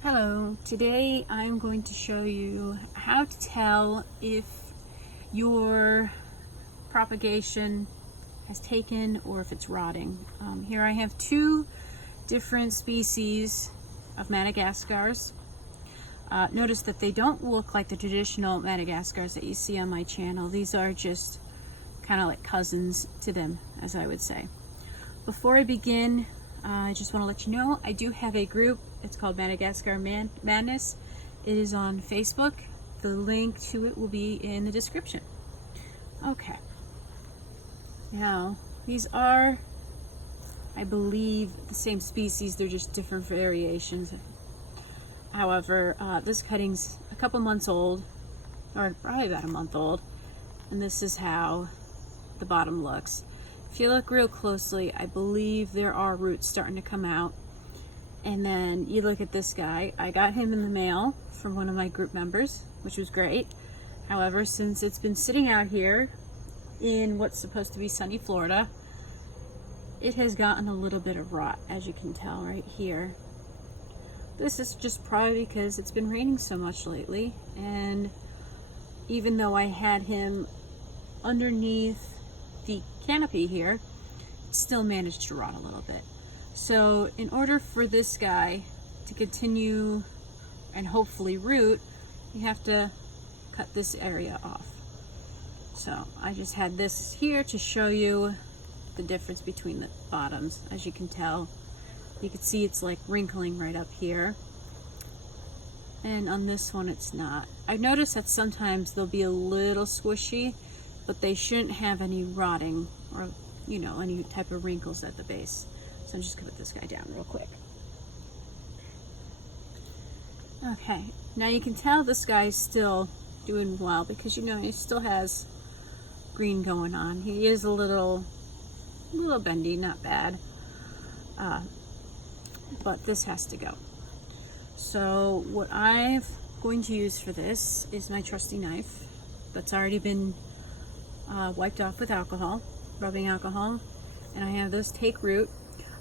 Hello, today I'm going to show you how to tell if your propagation has taken or if it's rotting. Here I have two different species of Madagascars. Notice that they don't look like the traditional Madagascars that you see on my channel. These are just kind of like cousins to them, as I would say. Before I begin, I just want to let you know I do have a group. It's called Madagascar Madness. It is on Facebook. The link to it will be in the description. Okay. Now, these are, I believe, the same species. They're just different variations. However, this cutting's a couple months old, or probably about a month old, and this is how the bottom looks. If you look real closely, I believe there are roots starting to come out. And then you look at this guy. I got him in the mail from one of my group members, which was great. However, since it's been sitting out here in what's supposed to be sunny Florida, it has gotten a little bit of rot, as you can tell right here. This is just probably because it's been raining so much lately, and even though I had him underneath the canopy here, it still managed to rot a little bit. So in order for this guy to continue and hopefully root, you have to cut this area off. So I just had this here to show you the difference between the bottoms. As you can tell, you can see it's like wrinkling right up here. And on this one it's not. I've noticed that sometimes they'll be a little squishy, but they shouldn't have any rotting or, you know, any type of wrinkles at the base. So I'm just gonna put this guy down real quick. Okay, now you can tell this guy's still doing well because, you know, he still has green going on. He is a little bendy, not bad. But this has to go. So what I'm going to use for this is my trusty knife that's already been wiped off with alcohol, rubbing alcohol, and I have this take root.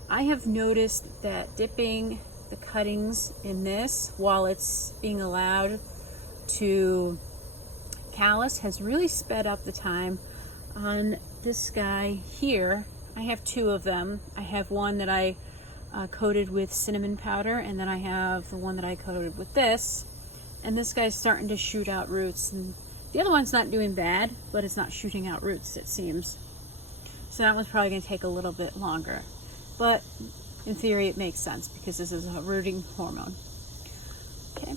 I have noticed that dipping the cuttings in this while it's being allowed to callus has really sped up the time. On this guy here, I have two of them. I have one that I coated with cinnamon powder, and then I have the one that I coated with this, and this guy's starting to shoot out roots, and the other one's not doing bad, but it's not shooting out roots, it seems. So that one's probably going to take a little bit longer. But in theory, it makes sense because this is a rooting hormone. Okay,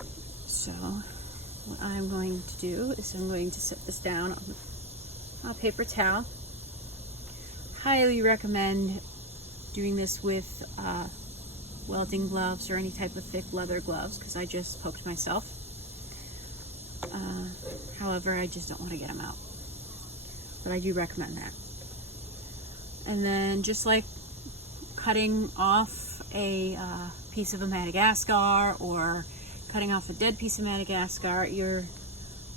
so what I'm going to do is I'm going to set this down on a paper towel. Highly recommend doing this with welding gloves or any type of thick leather gloves because I just poked myself. However, I just don't want to get them out. But I do recommend that. And then just like cutting off a piece of a Madagascar or cutting off a dead piece of Madagascar, you're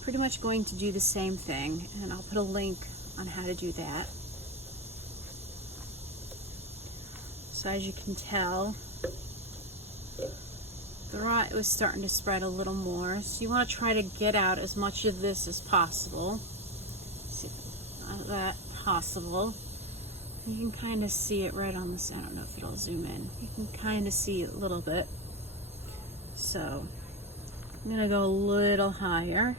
pretty much going to do the same thing, and I'll put a link on how to do that. So as you can tell, the rot was starting to spread a little more, so you want to try to get out as much of this as possible. See, that possible. You can kind of see it right on this. I don't know if it'll zoom in. You can kind of see it a little bit. So I'm gonna go a little higher.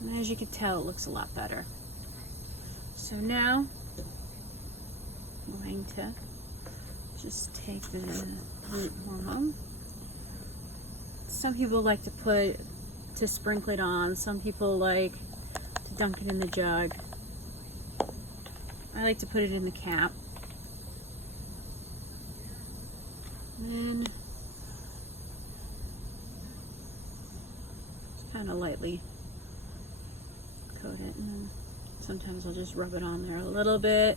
And as you can tell, it looks a lot better. So now I'm going to just take the root hormone. Some people like to sprinkle it on. Some people like to dunk it in the jug. I like to put it in the cap. And then just kind of lightly coat it. And then sometimes I'll just rub it on there a little bit.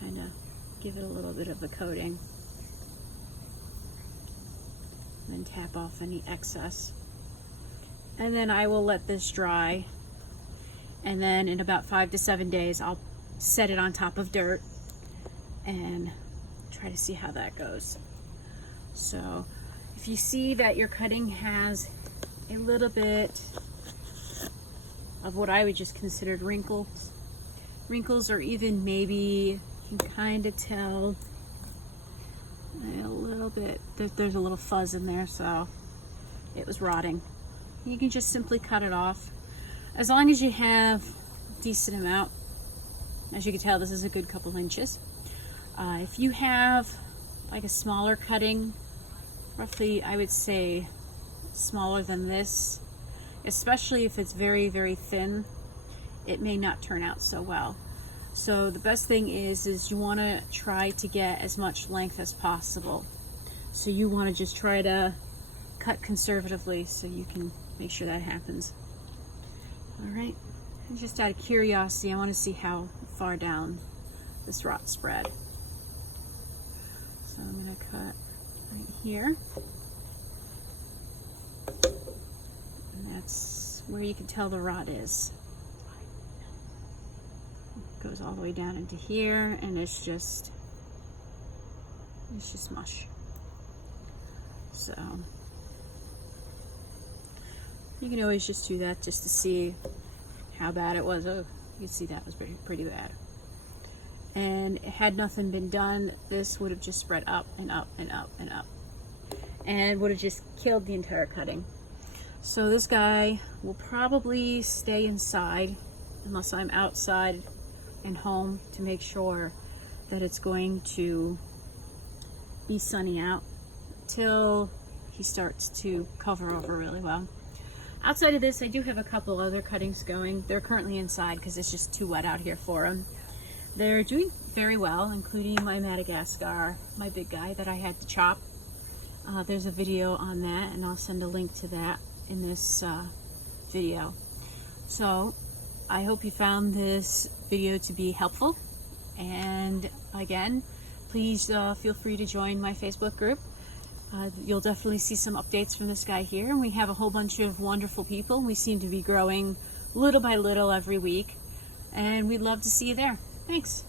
Kind of give it a little bit of a coating. And then tap off any excess. And then I will let this dry, and then in about 5 to 7 days I'll set it on top of dirt and try to see how that goes. So if you see that your cutting has a little bit of what I would just consider wrinkles, or even maybe you can kind of tell a little bit that there's a little fuzz in there, so it was rotting. You can just simply cut it off. As long as you have a decent amount, as you can tell, this is a good couple inches. If you have like a smaller cutting, roughly I would say smaller than this, especially if it's very, very thin, it may not turn out so well. So the best thing is you want to try to get as much length as possible. So you want to just try to cut conservatively so you can make sure that happens. All right, and just out of curiosity, I want to see how far down this rot spread. So I'm going to cut right here. And that's where you can tell the rot is. It goes all the way down into here, and it's just mush. So you can always just do that just to see how bad it was. Oh, you can see that was pretty bad. And had nothing been done, this would have just spread up and up and up and up, and would have just killed the entire cutting. So this guy will probably stay inside unless I'm outside and home to make sure that it's going to be sunny out till he starts to cover over really well. Outside of this, I do have a couple other cuttings going. They're currently inside because it's just too wet out here for them. They're doing very well, including my Madagascar, my big guy that I had to chop. There's a video on that, and I'll send a link to that in this video. So I hope you found this video to be helpful, and again, please feel free to join my Facebook group. You'll definitely see some updates from this guy here, and we have a whole bunch of wonderful people. We seem to be growing little by little every week, and we'd love to see you there. Thanks.